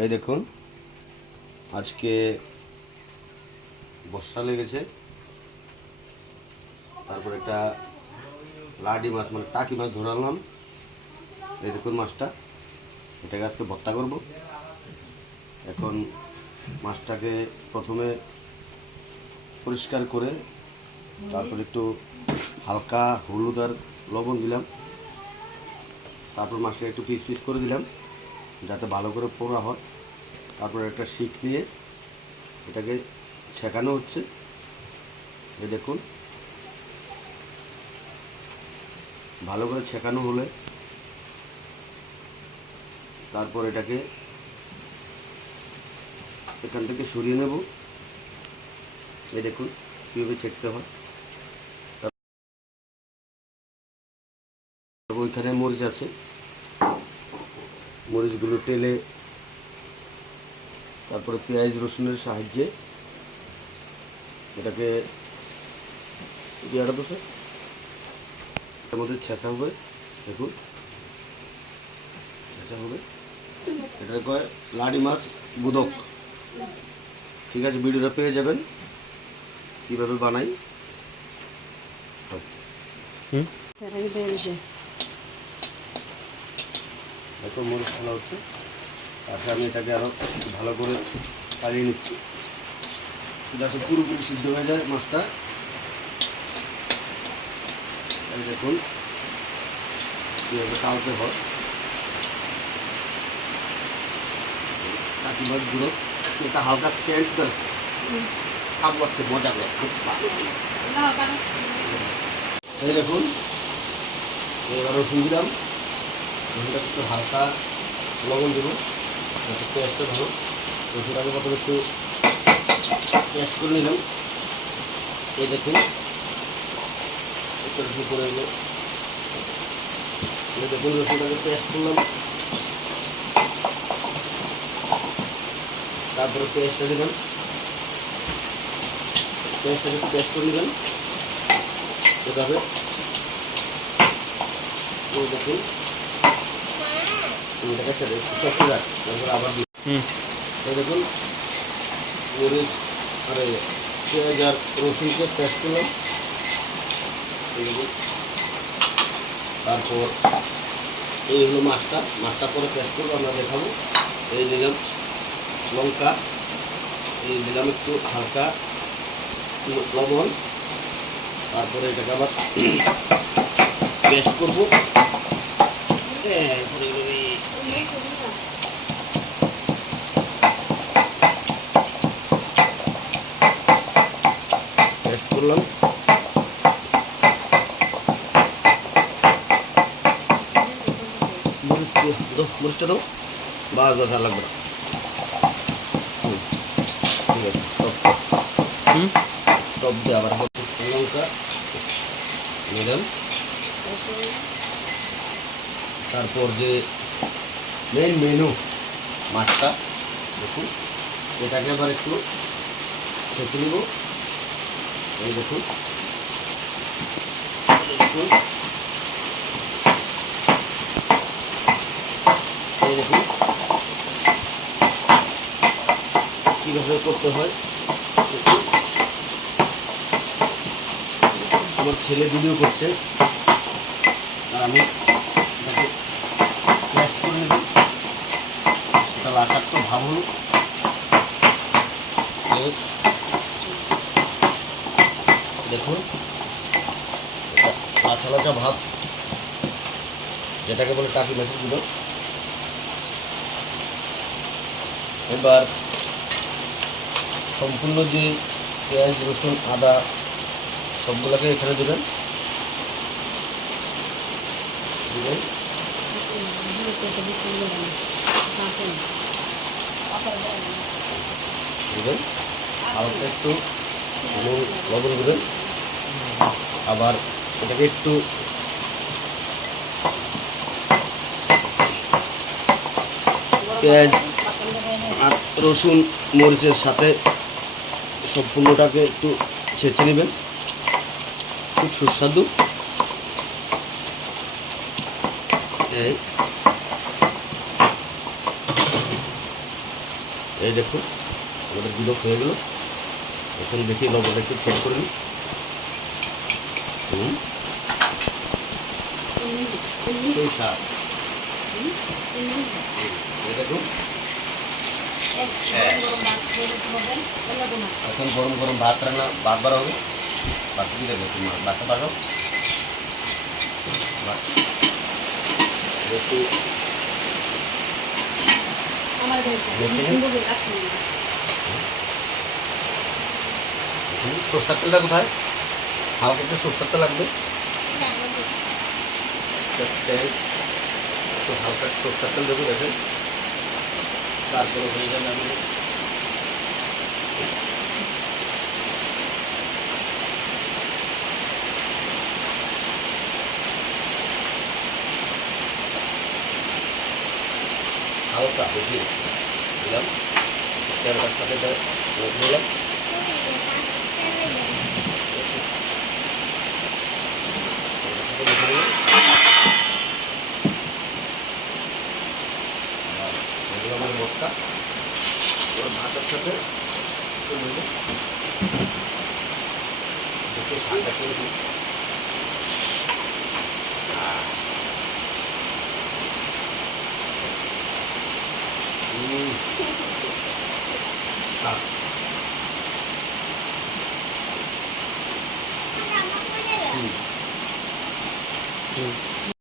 এই দেখুন, আজকে বর্ষা লেগেছে, তারপর একটা লাডি মাছ মানে টাকি মাছ ধরালাম। এই দেখুন মাছটা, এটাকে আজকে ভর্তা করব। এখন মাছটাকে প্রথমে পরিষ্কার করে তারপর একটু হালকা হলুদ আর লবণ দিলাম, তারপর মাছটা একটু পিস পিস করে দিলাম যাতে ভালো করে পোড়া হয়। তারপর একটা শিক নিয়ে এটাকে ছেঁকানো হচ্ছে। এই দেখুন, ভালো করে ছেঁকানো হলে তারপর এটাকে এখান থেকে সরিয়ে নেব। এই দেখুন কীভাবে ছেঁকতে হয়। ওইখানে মরিচ আছে, মরিচগুলো টেলে তারপরে পেঁয়াজ রসুনের সাহায্যে এটাকে ইয়াটা বসে এর মধ্যে ছেঁচা হবে। দেখুন ছেঁচা হবে, এটা কয় লাডি মাছ গুদক। ঠিক আছে, ভিডিওটা পেয়ে যাবেন কীভাবে বানাই। দেখো মরিচ ফেলা হচ্ছে, তারপরে আমি এটাকে আরও ভালো করে পালিয়ে নিচ্ছি যাতে পুরোপুরি সিদ্ধ হয়ে যায় মাছটা। এই দেখুন কীভাবে টালতে হয়। কাটি মাছগুলো এটা হালকা সেন্ট করেছে, খাবো আজকে মজা করে। এই দেখুন এবার রসুন দিলাম, রসুনটা একটু হালকা লবণ দেবো যাতে পেঁয়াজটা ভালো। রসুনটাকে প্রথমে একটু পেস্ট করে নিলাম। এই দেখুন একটু রসুন করে এলো, এই দেখুন রসুনটাকে পেস্ট করলাম। তারপরে পেঁয়াজটা দিলাম, পেঁয়াজটাকে একটু পেস্ট করে নিলাম এভাবে। এই দেখুন এটাকে সবজি রাখ, তারপরে আবার এই দেখুন মরিচ আর পেঁয়াজ আর রসুনকে পেস্ট করলাম। এই দেখুন তারপর এই হলো মাছটা পরে পেস্ট করবো, আমরা দেখাবো। এই দিলাম লঙ্কা, এই দিলাম একটু হালকা লবণ, তারপরে এটাকে আবার পেস্ট করবো। পেস্ট করলাম, মরিচটা দাও, বাস বাস আর লাগবে না। ঠিক আছে, স্টপ দিয়ে আবার লঙ্কা নিলাম। তারপর যে মেন মেনু মাছটা দেখুন, এটাকে আবার একটু ছেঁচে নিব। এই দেখুন দেখুন এই দেখুন কীভাবে করতে হয়। আমার ছেলে ভিডিও করছে আর আমি এটাকে পেস্ট করে নেব। এটা লাচার তো ভাব হলো, দেখুন লাচা লাচা ভাব, যেটাকে বলে টাকি মাছের গুলো। এবার সম্পূর্ণ যে পেঁয়াজ রসুন আদা সবগুলোকে এখানে দেবেন দেবেন দেবেন হালকা একটু লবণ দেবেন। আবার এটাকে একটু পেঁয়াজ আর রসুন মরিচের সাথে সম্পূর্ণটাকে একটু ছেঁচে নেবেন, খুব সুস্বাদু। এই দেখুন আমাদের গুলো হয়ে গেল। এখন দেখি লবণটা একটু চেক করে নিই। সেই স্বাদ। এই দেখুন এখন গরম গরম ভাত রান্না, ভাত বাড়া হবে। ভাত কি দেবে তোমার ভাতটা বাড়াও একটু সরষের তেলটা কোথায়? হালকা একটু সরষের তেল লাগবে। একটু হালকা সরষের তেল দেবো দেখেন, তারপরে হয়ে যাবে আমাদের হালকা বেশি দিলাম, তেলটার সাথে দিলাম। আমাদের ভর্তা ওর ভাতের সাথে একটু ঠান্ডা করে দিই। হুম